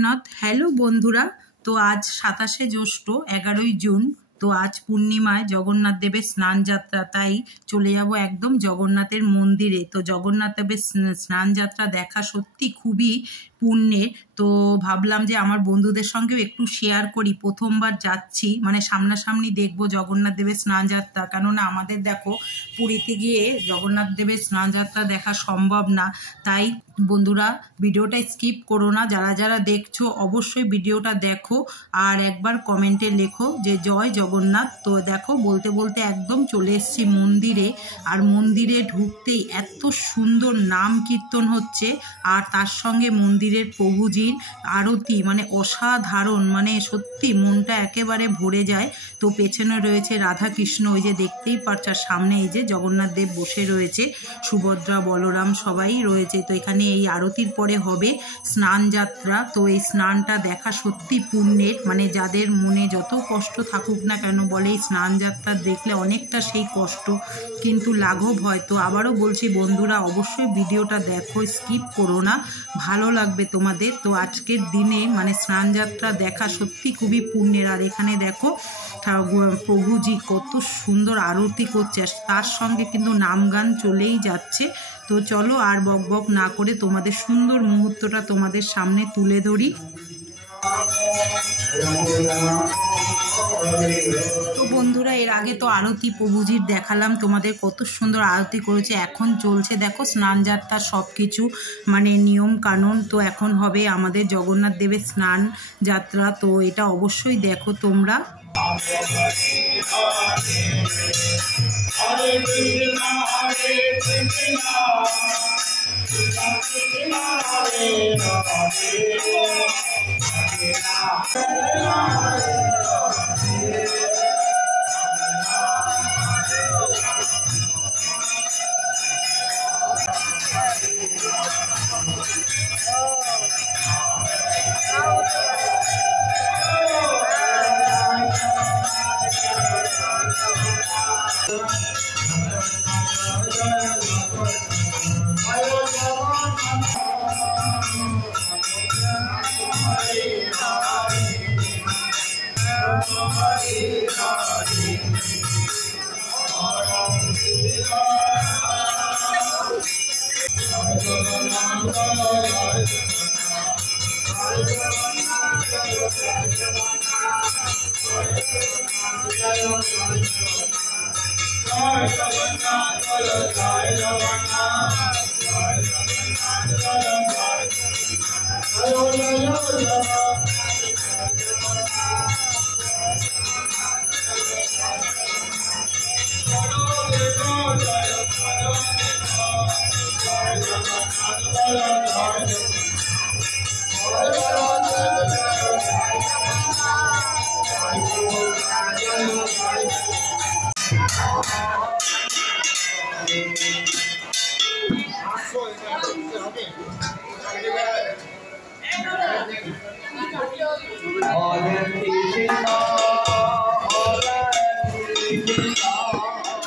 Jagannath. Hello বন্ধুরা, তো আজ 27শে জ্যৈষ্ঠ 11ই জুন। তো আজ পূর্ণিমায় জগন্নাথ দেবের স্নান যাত্রা, তাই চলে যাব একদম জগন্নাথের মন্দিরে। তো জগন্নাথ দেবের স্নান যাত্রা দেখা সত্যি খুবই পুণ্যের। তো ভাবলাম যে আমার বন্ধুদের সঙ্গেও একটু শেয়ার করি। প্রথমবার যাচ্ছি, মানে সামনাসামনি দেখবো জগন্নাথ দেবের স্নান যাত্রা, কেননা আমাদের দেখো পুরীতে গিয়ে জগন্নাথ দেবের স্নান যাত্রা দেখা সম্ভব না। তাই বন্ধুরা ভিডিওটা স্কিপ করো না, যারা যারা দেখছো অবশ্যই ভিডিওটা দেখো আর একবার কমেন্টে লেখো যে জয় জগন্নাথ। তো দেখো বলতে বলতে একদম চলে এসেছি মন্দিরে, আর মন্দিরে ঢুকতেই এত সুন্দর নাম কীর্তন হচ্ছে, আর তার সঙ্গে মন্দিরের প্রভুজির আরতি, মানে অসাধারণ, মানে সত্যি মনটা একেবারে ভরে যায়। তো পেছনে রয়েছে রাধা কৃষ্ণ, ওই যে দেখতেই পাচ্ছ, আর সামনে এই যে জগন্নাথ দেব বসে রয়েছে, সুভদ্রা বলরাম সবাই রয়েছে। তো এখানে এই আরতির পরে হবে স্নান যাত্রা। তো এই স্নানটা দেখা সত্যি পুণ্যের, মানে যাদের মনে যত কষ্ট থাকুক না কেন, বলে এই স্নান যাত্রা দেখলে অনেকটা সেই কষ্ট কিন্তু লাঘব হয়। তো আবারও বলছি বন্ধুরা, অবশ্যই ভিডিওটা দেখো, স্কিপ করো না, ভালো লাগবে তোমাদের। তো আজকের দিনে মানে স্নান যাত্রা দেখা সত্যি খুবই পুণ্যের। আর এখানে দেখো প্রভুজি কত সুন্দর আরতি করছে, তার সঙ্গে কিন্তু নাম গান চলেই যাচ্ছে। তো চলো আর বক বক না করে তোমাদের সুন্দর মুহূর্তটা তোমাদের সামনে তুলে ধরি। তো বন্ধুরা, এর আগে তো আরতি প্রভুজির দেখালাম তোমাদের, কত সুন্দর আরতি করেছে। এখন চলছে দেখো স্নান যাত্রা সব কিছু, মানে নিয়ম কানুন। তো এখন হবে আমাদের জগন্নাথ দেবের স্নান যাত্রা, তো এটা অবশ্যই দেখো তোমরা।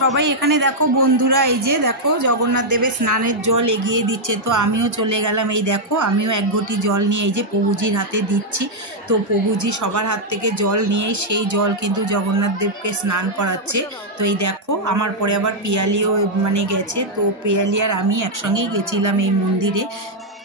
সবাই এখানে দেখো বন্ধুরা, এই যে দেখো জগন্নাথ দেবের স্নানের জল এগিয়ে দিচ্ছে। তো আমিও চলে গেলাম, এই দেখো আমিও এক ঘটি জল নিয়ে এই যে প্রভুজির হাতে দিচ্ছি। তো প্রভুজি সবার হাত থেকে জল নিয়ে সেই জল কিন্তু জগন্নাথ দেবকে স্নান করাচ্ছে। তো এই দেখো আমার পরে আবার পিয়ালিও মানে গেছে, তো পিয়ালি আর আমি একসঙ্গেই গেছিলাম এই মন্দিরে।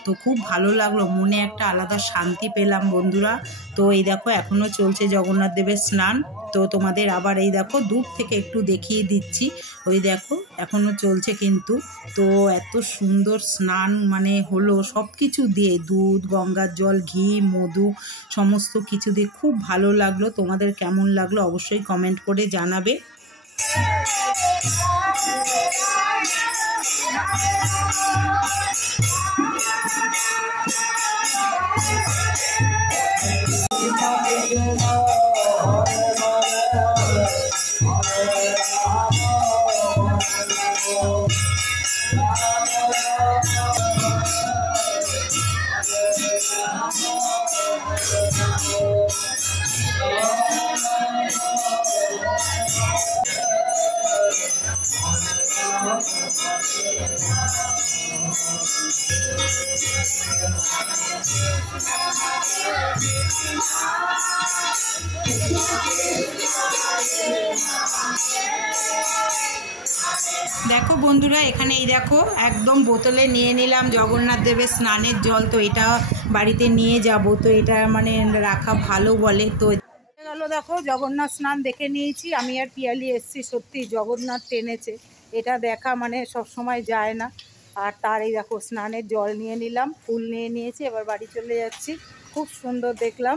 তো খুব ভালো লাগলো, মনে একটা আলাদা শান্তি পেলাম বন্ধুরা। তো এই দেখো এখনও চলছে জগন্নাথ দেবের স্নান। তো তোমাদের আবার এই দেখো দূর থেকে একটু দেখিয়ে দিচ্ছি, ওই দেখো এখনও চলছে কিন্তু। তো এত সুন্দর স্নান মানে হলো সব কিছু দিয়ে, দুধ, গঙ্গার জল, ঘি, মধু, সমস্ত কিছু দিয়ে খুব ভালো লাগলো। তোমাদের কেমন লাগলো অবশ্যই কমেন্ট করে জানাবে। দেখো বন্ধুরা, এখানে এই দেখো একদম বোতলে নিয়ে নিলাম জগন্নাথ দেবের স্নানের জল। তো এটা বাড়িতে নিয়ে যাব, তো এটা মানে রাখা ভালো বলে। তো গেল দেখো জগন্নাথ স্নান দেখে নিয়েছি আমি আর পিয়ালি এসছি। সত্যি জগন্নাথ টেনেছে, এটা দেখা মানে সব সময় যায় না। আর তার এই দেখো স্নানের জল নিয়ে নিলাম, ফুল নিয়ে নিয়েছি, এবার বাড়ি চলে যাচ্ছি। খুব সুন্দর দেখলাম।